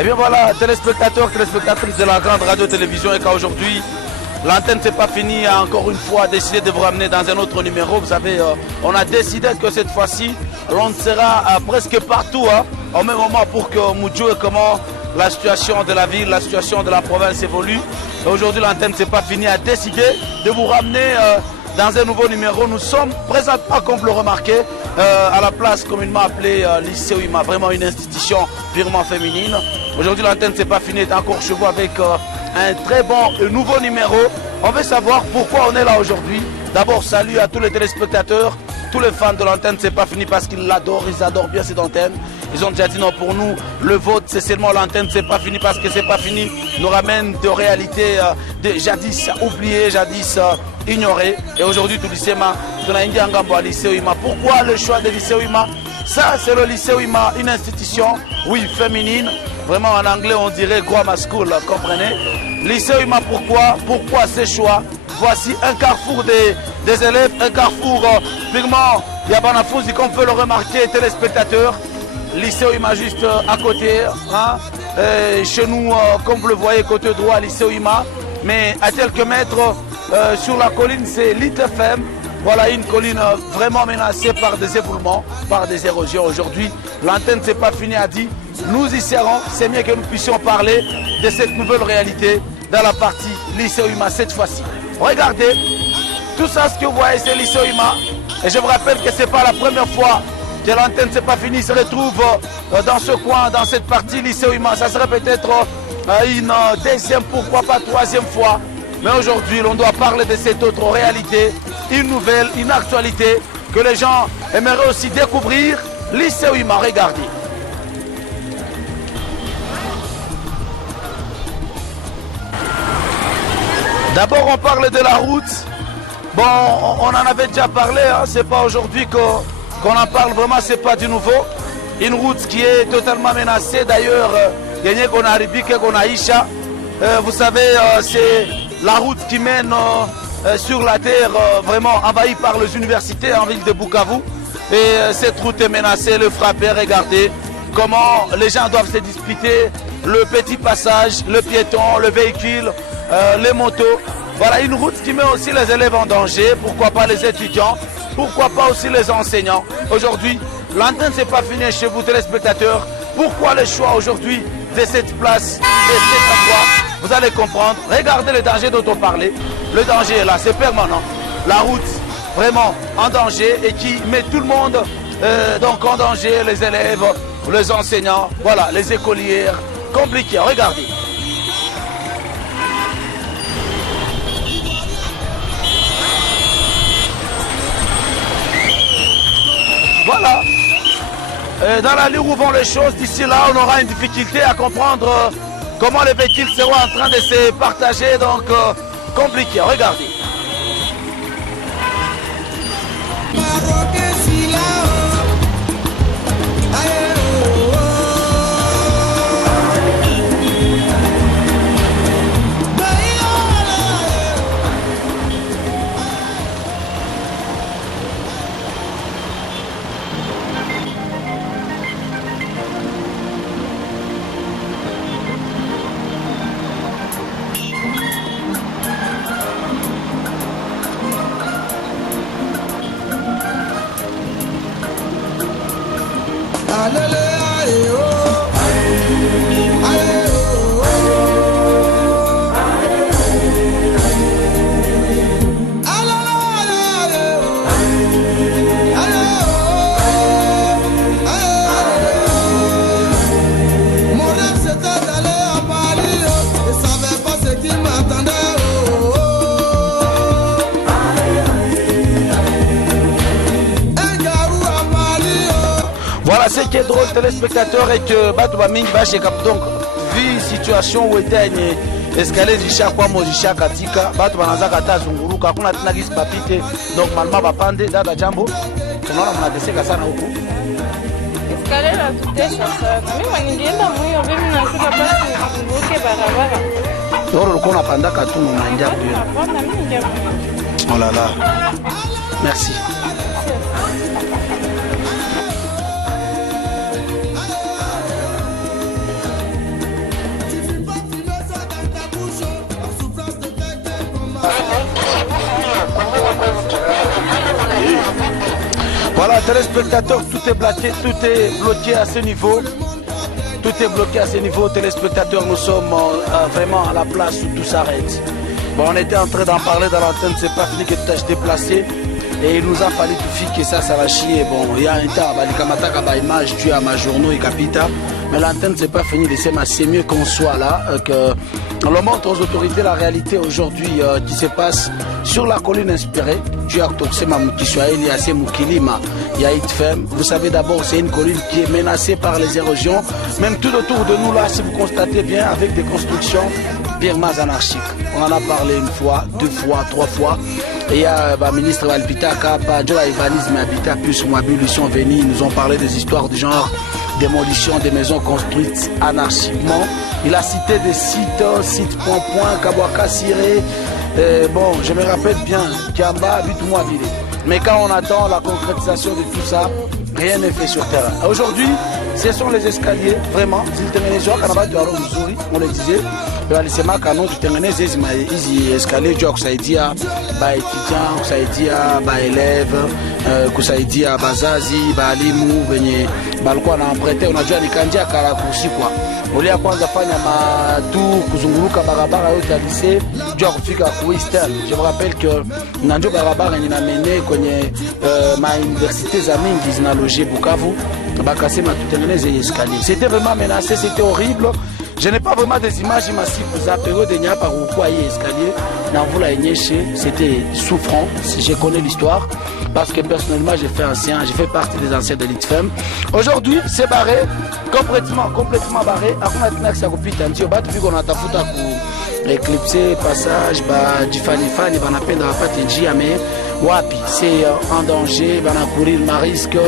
Et bien voilà, téléspectateurs, téléspectatrices de la grande radio-télévision, et qu'aujourd'hui, l'antenne c'est pas fini, a encore une fois décidé de vous ramener dans un autre numéro. Vous savez, on a décidé que cette fois-ci, l'on sera presque partout, au même moment pour que nous jouions comment la situation de la ville, la situation de la province évolue. Aujourd'hui, l'antenne c'est pas fini, a décidé de vous ramener dans un nouveau numéro. Nous sommes présentement, comme vous le remarquez, à la place communément appelée lycée Ouima, vraiment une institution purement féminine. Aujourd'hui, l'antenne c'est pas fini, est encore chez vous avec un très bon nouveau numéro. On veut savoir pourquoi on est là aujourd'hui. D'abord, salut à tous les téléspectateurs, tous les fans de l'antenne, c'est pas fini parce qu'ils l'adorent, ils adorent bien cette antenne. Ils ont déjà dit non, pour nous, le vote c'est seulement l'antenne, c'est pas fini parce que c'est pas fini. Nous ramène de réalités jadis oubliées, jadis ignorées. Et aujourd'hui, tout lycée lycée Ouima. Pourquoi le choix de lycée Ouima? Ça, c'est le lycée Ouima, une institution, oui, féminine. Vraiment, en anglais, on dirait grammar school, comprenez? Lycée Ouima, pourquoi ces choix? Voici un carrefour des élèves, un carrefour purement Yabanafouzi, comme peut le remarquer, téléspectateurs. Lycée Ouima juste à côté, hein? Chez nous, comme vous le voyez, côté droit, lycée Ouima. Mais à quelques mètres sur la colline, c'est l'ITFM. Voilà une colline vraiment menacée par des éboulements, par des érosions. Aujourd'hui, l'antenne c'est pas fini, a dit. Nous y serons, c'est mieux que nous puissions parler de cette nouvelle réalité dans la partie lycée Ouima cette fois-ci. Regardez, tout ça, ce que vous voyez, c'est lycée Ouima. Et je vous rappelle que ce n'est pas la première fois que l'antenne c'est pas fini se retrouve dans ce coin, dans cette partie lycée Ouima. Ça serait peut-être une deuxième, pourquoi pas troisième fois. Mais aujourd'hui, l'on doit parler de cette autre réalité, une nouvelle, une actualité que les gens aimeraient aussi découvrir. Lycée Ouima, regardez. D'abord, on parle de la route. Bon, on en avait déjà parlé, hein. C'est pas aujourd'hui qu'on en parle vraiment, c'est pas du nouveau. Une route qui est totalement menacée. D'ailleurs, qu'on a Ribik, qu'on a Isha. Vous savez, c'est la route qui mène sur la terre, vraiment envahie par les universités en ville de Bukavu. Et cette route est menacée, le frappé, regardez comment les gens doivent se disputer, le petit passage, le piéton, le véhicule, les motos. Voilà une route qui met aussi les élèves en danger, pourquoi pas les étudiants, pourquoi pas aussi les enseignants. Aujourd'hui, l'antenne c'est pas fini chez vous téléspectateurs. Pourquoi le choix aujourd'hui de cette place, de cet endroit? Vous allez comprendre. Regardez le danger dont on parlait. Le danger est là, c'est permanent. La route vraiment en danger et qui met tout le monde donc en danger, les élèves, les enseignants, voilà, les écolières. Compliqué, regardez. Voilà. Dans la ligne où vont les choses, d'ici là, on aura une difficulté à comprendre comment les véhicules seront en train de se partager. Donc, compliqué. Regardez. qui est drôle, téléspectateur, est que Batouba Ming va chez Cap. Donc, vu situation où était escalier du chat, quoi, moi, du chat, Katika, Batouba Nazakata, Zunguru, Kakuna Tinagis Papite, donc Malma Bapande, Dada Jambo, on a laissé Kassana au cou. Escalier là, tout est ça. Mimi wanilienda mwiyo, mimi nafika basi nikumbuke barabara. Loro qu'on a pendant qu'à tout le monde a oh là là. Merci. Voilà, téléspectateurs, tout est bloqué à ce niveau. Tout est bloqué à ce niveau, téléspectateurs, nous sommes vraiment à la place où tout s'arrête. Bon, on était en train d'en parler dans l'antenne, c'est pas fini que tout a été déplacé. Et il nous a fallu tout faire que ça va chier. Bon, il y a un temps, il image due à ma journaux et capita. Mais l'antenne, c'est pas fini, c'est mieux qu'on soit là, que on montre aux autorités la réalité aujourd'hui qui se passe sur la colline inspirée. Vous savez d'abord, c'est une colline qui est menacée par les érosions. Même tout autour de nous là, si vous constatez bien, avec des constructions purement anarchiques. On en a parlé une fois, 2 fois, 3 fois. Et il y a le ministre Valpita, Jola Ivanisme et Habitat, plus Mobile, ils sont venus, ils nous ont parlé des histoires du genre démolition des maisons construites anarchiquement. Il a cité des sites point, Kabwaka, Siré. Bon, je me rappelle bien, Kiamba, Butumwa Ville. Mais quand on attend la concrétisation de tout ça, rien n'est fait sur terrain. Aujourd'hui, ce sont les escaliers, vraiment. On le disait, walisema kano tutengeneze hizi escalier juu ya kusaidia baetudiant, kusaidia baeleve, kusaidia bazazi, baalimu wenye balikuwa na emprunte. Unajua ni kanjia karakursi kwa ulia kwanza fanya matu kuzunguruka barabara yote ya lycée juu ya kufika ku Eastern. Je me rappelle que nanjo barabara yenye namene kwenye ma université za mingi zinaloge Bukavu, bakasema tutengeneze escalier. C'était vraiment menacé, c'était horrible. Je n'ai pas vraiment des images massives. La période de Niapa, escalier, c'était souffrant. Si je connais l'histoire, parce que personnellement, j'ai fait partie des anciens de l'ITFEM. Aujourd'hui, c'est barré, complètement barré. Vu qu'on a tafuta pour éclipser, passage, du Fanifani, on appelle la patinji, mais wapi, c'est en danger, on a courir le risque,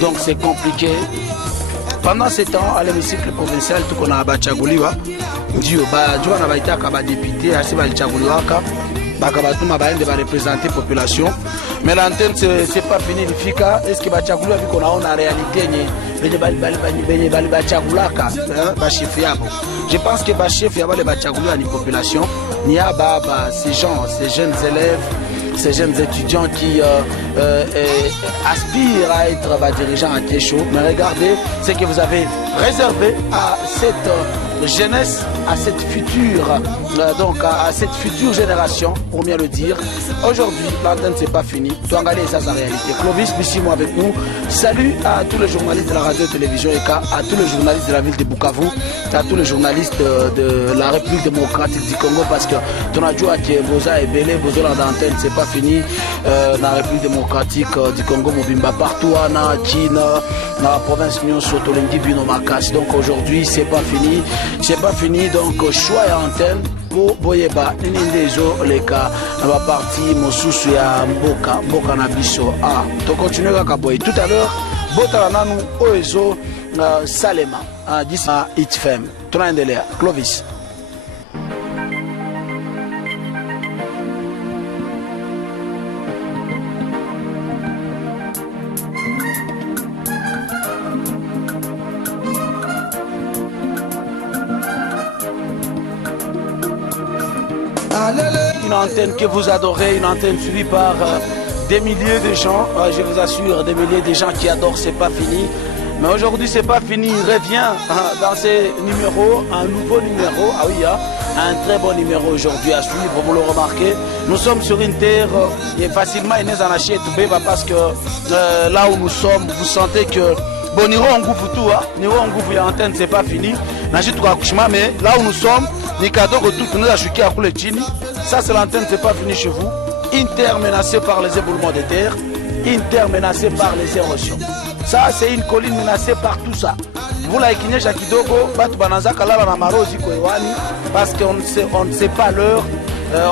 donc c'est compliqué. Pendant ce temps, à l'hémicycle provincial, tout qu'on a abachaguliwa, ndio na baitaka ba député assez balichaguliwaka, bakabatuma baende ba représenter population. Mais l'antenne c'est pas fini lifika, est-ce que bachaguliwa biko naona réalité yenye benye bali bachagulaka ba chef yabo. Je pense que ba chef yabo les bachaguliwa ni population, ni aba ces gens, ces jeunes élèves, ces jeunes étudiants qui aspirent à être dirigeants à Técho. Mais regardez ce que vous avez réservé à cette jeunesse, à cette future, à cette future génération, pour mieux le dire. Aujourd'hui, l'antenne c'est pas fini. Touangale ça sa réalité. Clovis Bissimo avec nous. Salut à tous les journalistes de la radio et télévision EK, à tous les journalistes de la ville de Bukavu, à tous les journalistes de la République démocratique du Congo, parce que ton adjoint qui est Boza et Belé, Boza l'antenne c'est pas fini. Dans la République démocratique du Congo, Mobimba partout, na Chine, dans la province Nyon, Sotolengi, Bino Makas. Donc aujourd'hui c'est pas fini, donc choix et antenne pour Boyeba, Nindezo, les cas, dans la partie Mosusu ya Mboka Nabiso. Ah, tu continues à Kaboy. Tout à l'heure, Botalananu, Oezo, Salema, d'ici à Itfem. Tu as un Clovis. Une antenne que vous adorez, une antenne suivie par des milliers de gens, je vous assure, des milliers de gens qui adorent C'est pas fini. Mais aujourd'hui c'est pas fini, il revient dans ces numéros, un nouveau numéro, ah oui, un très bon numéro aujourd'hui à suivre, vous le remarquez. Nous sommes sur une terre facilement inés parce que là où nous sommes, vous sentez que bon, Niro Ngoufou tout, Niro Ngoufou et antenne c'est pas fini. Mais là où nous sommes, les cadeaux que tout nous a chuqué à couler Chini. Ça c'est l'antenne, c'est pas fini chez vous. Une terre menacée par les éboulements de terre, une terre menacée par les érosions. Ça, c'est une colline menacée par tout ça. Vous la ikinyesha kidogo, batu bananza kalala na marozi kwa hewani parce qu'on ne sait pas l'heure,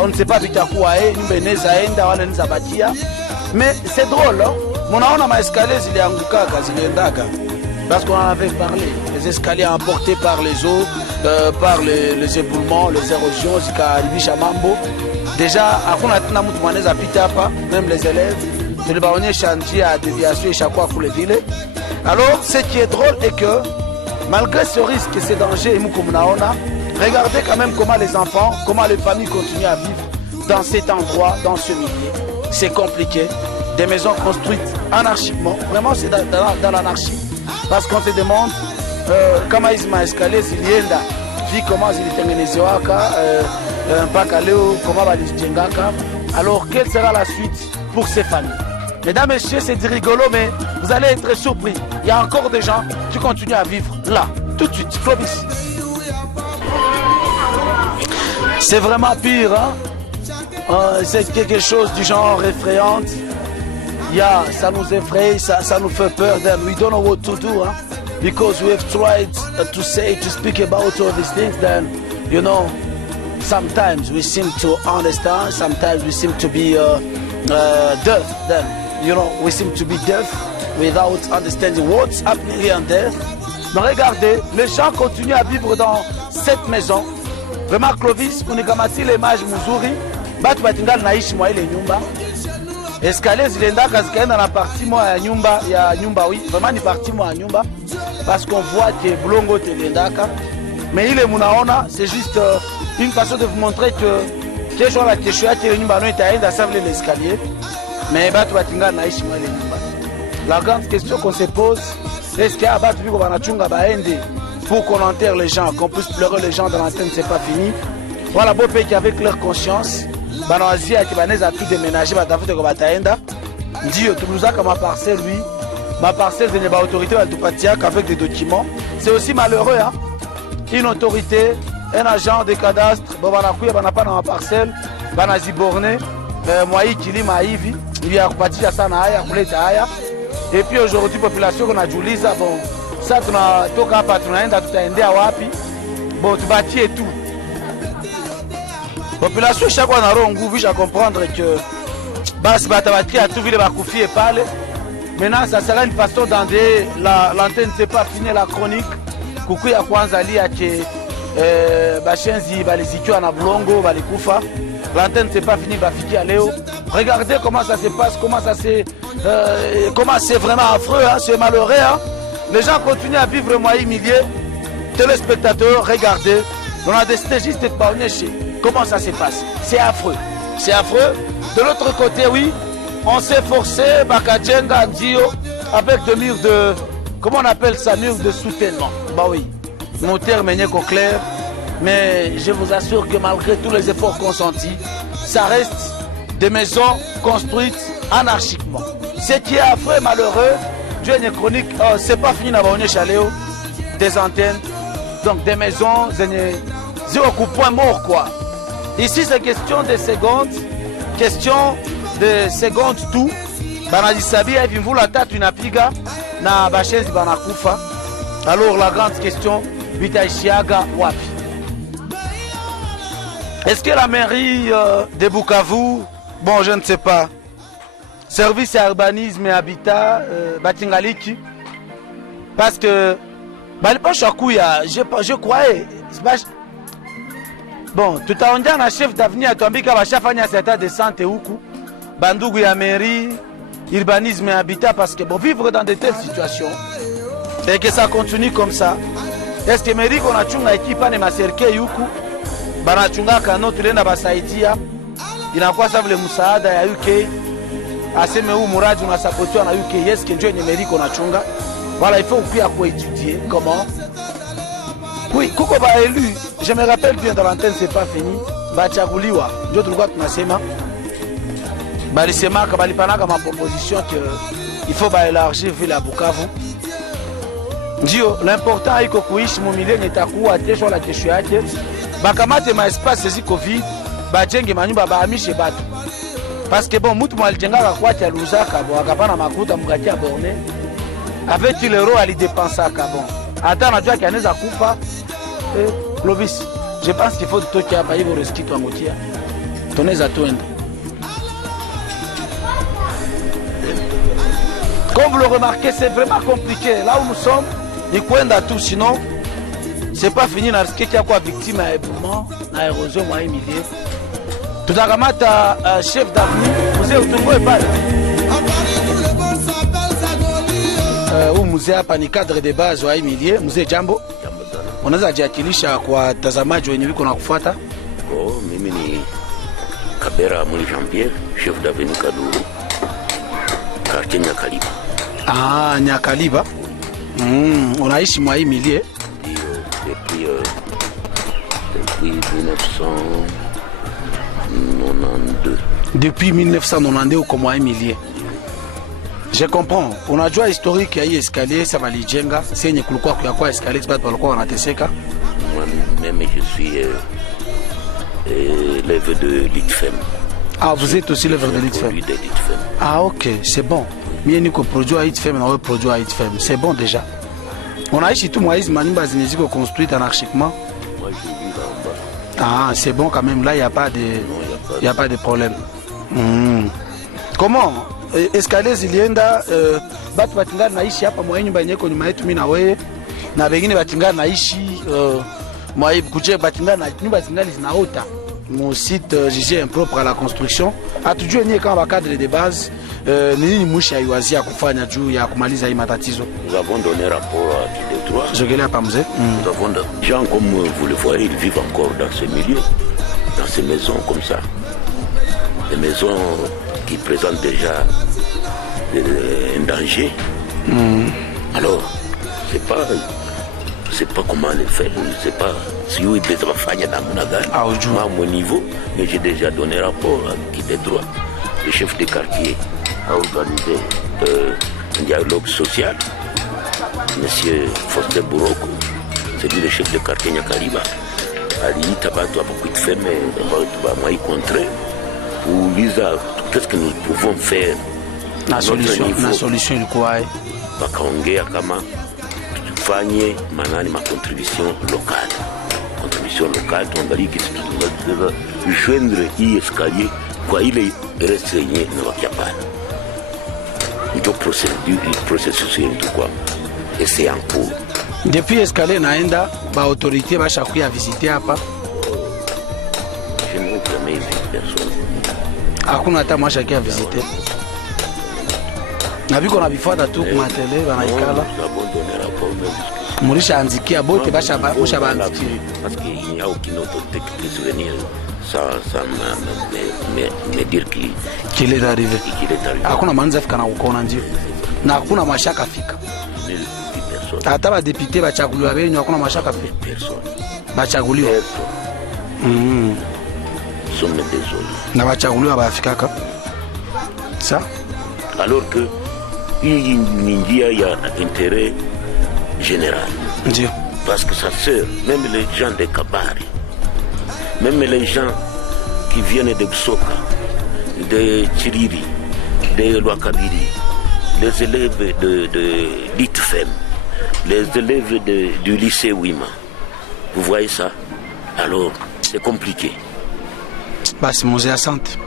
on ne sait pas vitakuwa nyumba inaweza enda wala inaweza batia. Mais c'est drôle, hein? Munaona maescalier ziliangukaka ziliendaka parce qu'on en avait parlé. Les escaliers emportés par les eaux, par les éboulements, les érosions, zikaharibisha mambo. Déjà, hakuna tena mtu mwanaweza pita hapa, même les élèves. Tulibaonyesha njia ya déviation ishakuwa kule vile. Alors, ce qui est drôle est que malgré ce risque et ces dangers, regardez quand même comment les enfants, comment les familles continuent à vivre dans cet endroit, dans ce milieu. C'est compliqué. Des maisons construites anarchiquement. Vraiment, c'est dans l'anarchie. Parce qu'on se demande comment ils m'ont escalé, zilienda, vu comment ils étaient comment ils. Alors, quelle sera la suite pour ces familles? Mesdames et messieurs, c'est du rigolo, mais vous allez être surpris. Il y a encore des gens qui continuent à vivre là, tout de suite. Clovis. C'est vraiment pire, hein? C'est quelque chose du genre effrayant. Ça nous effraie, ça nous fait peur. Then we don't know what to do, hein? Because we have tried to speak about all these things. Then, you know, sometimes we seem to understand, sometimes we seem to be deaf. Then, you know, we seem to be deaf without understanding what's happening here and there. Mais regardez, les gens continuent à vivre dans cette maison. Vraiment, Clovis, on est comme si l'image muzuri, batu batingal naishi mwa ile nyumba. Escalier ziliendaka zikaenda na partie moi ya nyumba, oui, vraiment ni partie moi ya nyumba parce qu'on voit que blongo teliendaka. Mais ile munaona, c'est juste une façon de vous montrer que kesho la kesho yake ile nyumba no itaenda savile l'escalier. Mais batu batingal naishi mwa ile nyumba. La grande question qu'on se pose, est-ce qu'il y a batu biko banachunga baende pour qu'on enterre les gens, qu'on puisse pleurer les gens dans l'antenne, c'est pas fini. Voilà, beau pays qui avec leur conscience, banawazia qui baneza tout déménager, batafute ko bataenda. Ndio tuluzaka ma parcelle lui, ma parcelle de ba autorité va tupatia avec des documents. C'est aussi malheureux, hein. Une autorité, un agent de cadastre, bon banakuya banapa na ma parcelle, banaziborné, moi kilima hivi, il y a kupatia sana haya kuleta haya. Et puis aujourd'hui population qu'on a juliza bon. Ça tunatoka hapa tunaenda tutaendea wapi? Bon tubatie tout. Population chaque fois na roho nguvu à comprendre que basi batabatia tout vile bakufie pale. Maintenant ça sera une façon d'ender l'antenne c'est pas fini la chronique. Kuku ya kwanza lia que bashenzi balizikiwa na bulongo balikufa. L'antenne c'est pas fini bafikia leo. Regardez comment ça se passe, comment c'est vraiment affreux, hein? C'est malheureux, hein? Les gens continuent à vivre moyen milliers. Téléspectateurs, regardez. On a décidé juste de parler chez. Comment ça se passe? C'est affreux. C'est affreux. De l'autre côté, oui, on s'est forcé, Bakadjenga, Ndio, avec des murs de. Comment on appelle ça? Murs de soutènement. Bah oui. Mon terme n'est qu'au clair. Mais je vous assure que malgré tous les efforts consentis, ça reste des maisons construites anarchiquement. Ce qui est affreux et malheureux, Dieu est chronique, c'est pas fini d'avoir une chaléo, des antennes, donc des maisons, zéro coup point mort quoi. Ici c'est question de secondes tout. Banajisabia hivi mvula tatu inapiga na bashenzi banakufa. Alors la grande question, vitaishiaga wapi? Est-ce que la mairie de Bukavu, bon je ne sais pas, service à urbanisme et habitat, Batingaliki, parce que je croyais, bon, tout à l'heure, un chef d'avenir a tombé qu'à chef état de santé huku, Bandougou ya mairie, urbanisme et habitat, parce que bon, vivre dans de telles situations, et que ça continue comme ça, est-ce que mairie qu'on a chunga équipe ne ma cerke huku, banachunga kano tulenda basaidia, inakuwa sababu le msaada ya UK, aseme huu muradi unasapotiwa na UK, est-ce que ndio yenye mairie qu'on a chunga? Voilà, il faut pia étudier comment. Oui, kuko ba élu, je me rappelle bien dans l'antenne c'est pas fini. Ba chaguliwa, ndio tulikuwa tunasema. Balisema kabalipanaka ma proposition que il faut ba élargir ville à Bukavu. Ndio, l'important iko kuishi mu milieu nitakuwa kesho la kesho yake. Bakamate ma espace ziko vide, bajenge manyumba bahamishe batu. Parce que bon, mutu mwalijengaka kwa cha luzaka, bo akapana makuta mkatia borne. avec l'euro alidépensaka bon hata najua kianaweza kufa Clovis. Je pense qu'il faut toki hapa hivyo reski twangotia tunaweza twenda. Comme vous le remarquez, c'est vraiment compliqué. Là où nous sommes, ni kwenda tout, sinon c'est pas fini na risque qui a quoi victime à éboulement na érosion moi milieu. Tutakamata chef d'avenue, mzee utungoe pale. Mzee hapa ni cadre de base wa milieu. Mzee jambo. Unaweza jiakilisha kwa watazamaji wenye wiko na kufuata? Mimi ni Kabera Muli Jean-Pierre, chef d'avenue Kaduru, quartier Nyakaliba. Nyakaliba. Unaishi mwa hii milieu? Ndio, depuis 1992. Depuis 1992 uko mwa hii milieu. Je comprends. Unajua historique ya hii escalier ça va lijenga, c'est yenye kulikuwa kwa escalier sababu walikuwa wanateseka. Moi-même je suis l'élève de l'ITFEM. Vous êtes aussi l'élève de l'ITFEM. OK, c'est bon. Mie niko produit à ITFEM na wewe produit à ITFEM. C'est bon déjà. Unaishi tu mwa hizi manyumba zineziko construites anarchiquement. Moi je vis là-bas. C'est bon quand même, là il y a pas de problème. Comment escalier zilienda batu batingana naishi hapa mwa nyumba yenyewe kwa nyuma yetu mimi na wewe na wengine batingana naishi mwa kuje batingana nyumba zingali zinaota mon site jugé impropre à la construction atujue nyewe kama ba cadre de base nini mwishi aiwazia kufanya juu ya kumaliza hii matatizo. Nous avons donné rapport à qui de droit. Jogelea pa mzee. Nous avons des gens comme vous le voyez, ils vivent encore dans ce milieu, dans ces maisons comme ça. Des maisons qui présentent déjà un danger. Alors, c'est pas comment les faire, je sais pas si vous êtes déjà fait dans à mon niveau, mais j'ai déjà donné rapport à qui des droits. Le chef de quartier a organisé un dialogue social. Monsieur Faustin Bouroko, c'est lui le chef de quartier Nyakaliba. Aliita batu hapo kuitfeme watu wa contrer pour lisa qu'est-ce que nous pouvons faire. La solution ilikuwa wakaongea kama tufanye manani ma contribution locale. Contribution locale tuangalie kitu tunaweza joindre hii escalier kwa ile reste yenye na wakiapana. Ndio processus yetu kwa et c'est en cours. Depuis escalier naenda ba autorité ba shakuya visiter hapa. Je n'ai jamais vu personne. Hakuna hata mwasha kia visiter. Na biko na bifuata tu kwa tele banaikala. Murisha anzikia bote basha basha banzikia. Parce qu'il n'y a aucune autorité qui peut venir sans me dire qu'il est arrivé. Hakuna manza fika na ukona ndio. Na hakuna mashaka fika. Hata ba député bachaguliwa benyo hakuna mashaka fika. Bachaguliwa. Sommes désolés. Na bachaguliwa bafikaka. Ça alors que il y a intérêt général. Dieu. Parce que ça sert, même les gens de Kabari, même les gens qui viennent de Bsoka, de Chiriri, de Loakabiri, les élèves de l'ITFEM, les élèves du lycée Wima. Vous voyez ça? Alors, c'est compliqué. Bah, c'est mon Zéasante.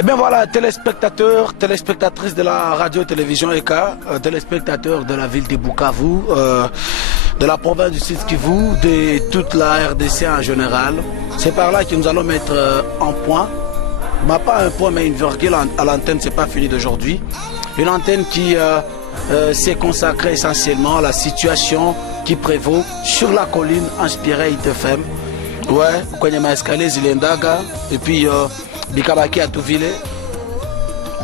Eh bien voilà, téléspectateurs, téléspectatrices de la radio-télévision EKA, téléspectateurs de la ville de Bukavu, de la province du Sud Kivu, de toute la RDC en général. C'est par là que nous allons mettre un point, pas un point mais une virgule à l'antenne, c'est pas fini d'aujourd'hui. Une antenne qui s'est consacrée essentiellement à la situation qui prévaut sur la colline inspirée ITFM. Ouais, kwenye maescalier zilendaga et puis Bikabaki à tout ville.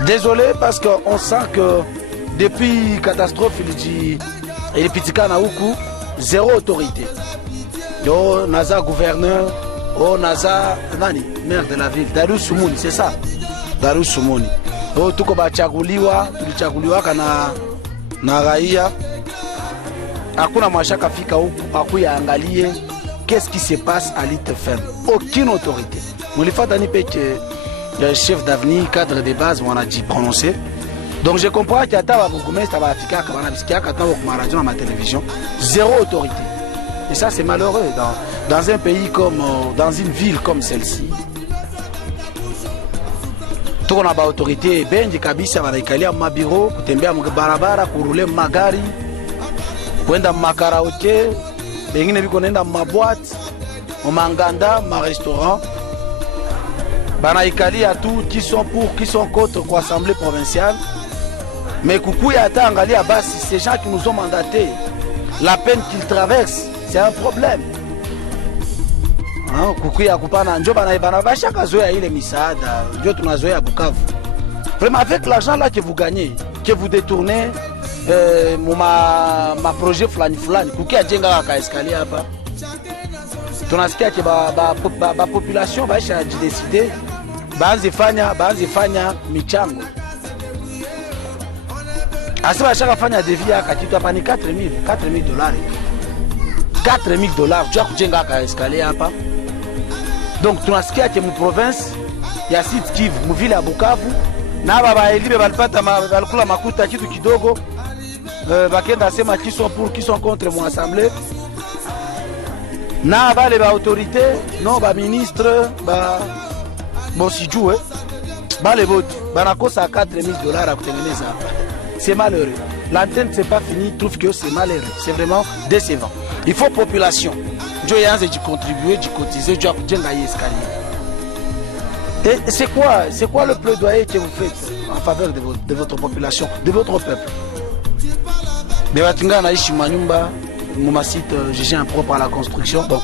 Désolé parce qu'on sent que depuis catastrophe il pitika na huku zéro autorité. Yo naza gouverneur, oh naza nani maire de la ville Darou Soumouni, c'est ça. Darou Soumouni. Oh tuko bachaguliwa, tulichaguliwa na raia. Hakuna mashaka fika huku akuya angalie qu'est-ce qui se passe à l'ITFM. Aucune autorité. Mulifata ni peke le chef d'avenir, cadre de base, on a dit prononcé. Donc je comprends qu'il y a des bourgmestres qui radio, ma télévision, zéro autorité. Et ça c'est malheureux dans un pays comme, dans une ville comme celle-ci. Tout on a pas autorité, ben du kabisa wanaikalia ma bureau, kutembea barabara, kurule magari, kwenda makaraoke, bengine biko nenda ma boîte, manganda, ma restaurant. Banaikalia tout qui sont pour, qui sont contre pour l'Assemblée provinciale. Mais Kukuya ata angalia basi, ces gens qui nous ont mandatés, la peine qu'ils traversent, c'est un problème. Kukuya kupana njo bana bashaka zoea ile misaada, njo tunazoea Bukavu. Vraiment avec l'argent là que vous gagnez, que vous détournez ma projet flani Kukuya jenga ka escalier hapa. Tunasikia que ba population baisha décider baanze fanya michango. Asi bashaka fanya devis haka kitu hapa ni $4,000. $4,000 tu kujenga ka escalier hapa. Donc tunasikia que mu province ya Sud Kivu, mu ville ya Bukavu, na baba elibe balipata balikula makuta kitu kidogo, bakenda sema qui sont pour, qui sont contre mon assemblée. Na bale ba autorité, non ba ministre, ba Bosijou, bale bote, banakosa $4,000 à kutengeneza hapa. C'est malheureux. L'antenne c'est pas fini, trouve que c'est malheureux. C'est vraiment décevant. Il faut population. Je vais contribuer, de cotiser, je vais escalier. Et c'est quoi le plaidoyer que vous faites en faveur de votre population, de votre peuple? Bebatinga naishi manyumba, mon site GG impropre à la construction. Bon,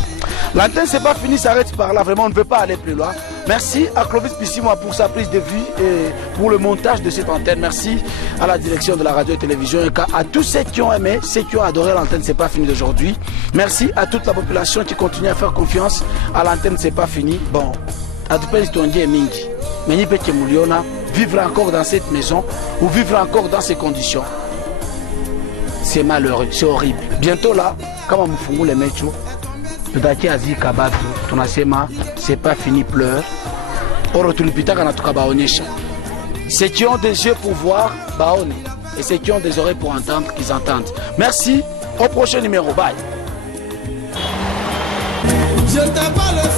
l'antenne c'est pas fini, s'arrête par là. Vraiment, on ne peut pas aller plus loin. Merci à Clovis Pissimo pour sa prise de vue et pour le montage de cette antenne. Merci à la direction de la radio et télévision et à tous ceux qui ont aimé, ceux qui ont adoré l'antenne c'est pas fini d'aujourd'hui. Merci à toute la population qui continue à faire confiance à l'antenne c'est pas fini. Bon, à tout pays on dit mingi. Mais ni peut vivre encore dans cette maison ou vivre encore dans ces conditions. C'est malheureux, c'est horrible. Bientôt là, comme on fout les métros, tutaki azi kabatu, tunasema c'est pas fini pleure. Oro tulipitaka na tukabaonyesha. Ceux qui ont des yeux pour voir, baone. Et ceux qui ont des oreilles pour entendre, qu'ils entendent. Merci, au prochain numéro, bye. Je t'ai pas le